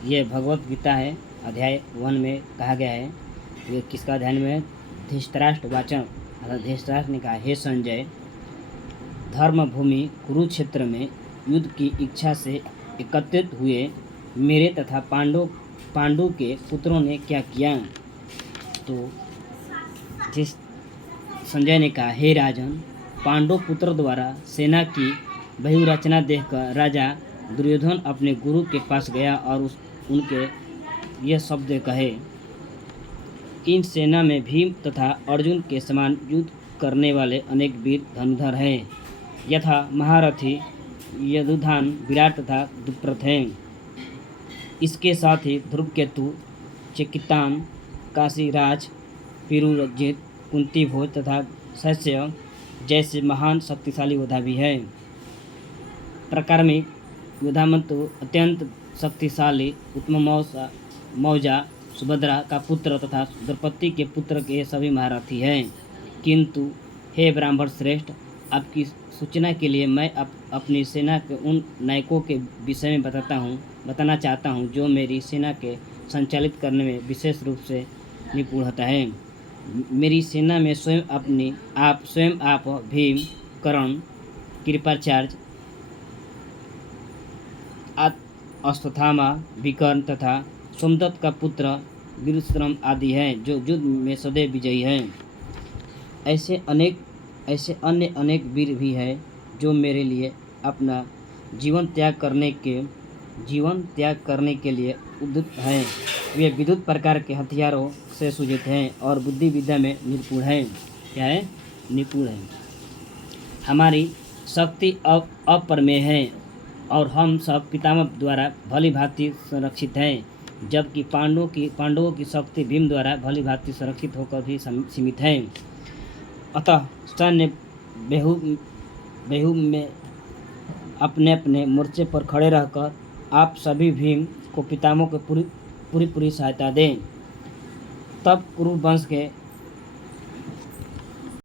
ये भगवत गीता है, अध्याय 1 में कहा गया है। ये किसका अध्ययन में है? धृतराष्ट्र वाचन, अर्थात धृतराष्ट्र ने कहा, हे संजय, धर्म भूमि कुरुक्षेत्र में युद्ध की इच्छा से एकत्रित हुए मेरे तथा पांडु के पुत्रों ने क्या किया? तो जिस संजय ने कहा, हे राजन, पांडव पुत्र द्वारा सेना की व्यूहरचना देखकर राजा दुर्योधन अपने गुरु के पास गया और उनके ये शब्द कहे, इन सेना में भीम तथा अर्जुन के समान युद्ध करने वाले अनेक वीर धनुधर हैं, यथा महारथी यदुधान, विराट तथा दुप्रथ हैं। इसके साथ ही ध्रुवकेतु, चिकितान, काशीराज, पिरुजित, कुंती भोज तथा शस्य जैसे महान शक्तिशाली योद्धा भी है। प्रकार में योद्धा में तो अत्यंत शक्तिशाली उत्तम मौजा, सुभद्रा का पुत्र तथा द्रौपदी के पुत्र के सभी महारथी हैं। किंतु हे ब्राह्मण श्रेष्ठ, आपकी सूचना के लिए मैं अपनी सेना के उन नायकों के विषय में बताना चाहता हूँ जो मेरी सेना के संचालित करने में विशेष रूप से निपुण होता है। मेरी सेना में स्वयं आप भीम, कर्ण, कृपाचार्य, अश्वत्थामा, विकर्ण तथा सोमदत्त का पुत्र वीरश्रम आदि हैं जो युद्ध में सदैव विजयी हैं। ऐसे अन्य अनेक वीर भी हैं जो मेरे लिए अपना जीवन त्याग करने के लिए उद्युक्त हैं। वे विद्युत प्रकार के हथियारों से सुजित हैं और बुद्धि विद्या में निपुण हैं। क्या है? निपुण हैं। हमारी शक्ति अपरमेय है और हम सब पितामह द्वारा भली भांति संरक्षित हैं, जबकि पांडवों की शक्ति भीम द्वारा भली भांति संरक्षित होकर भी सीमित है। अतः सैन्य व्यूह में अपने अपने मोर्चे पर खड़े रहकर आप सभी भीम को पितामह को पूरी सहायता दें। तब कुरु वंश के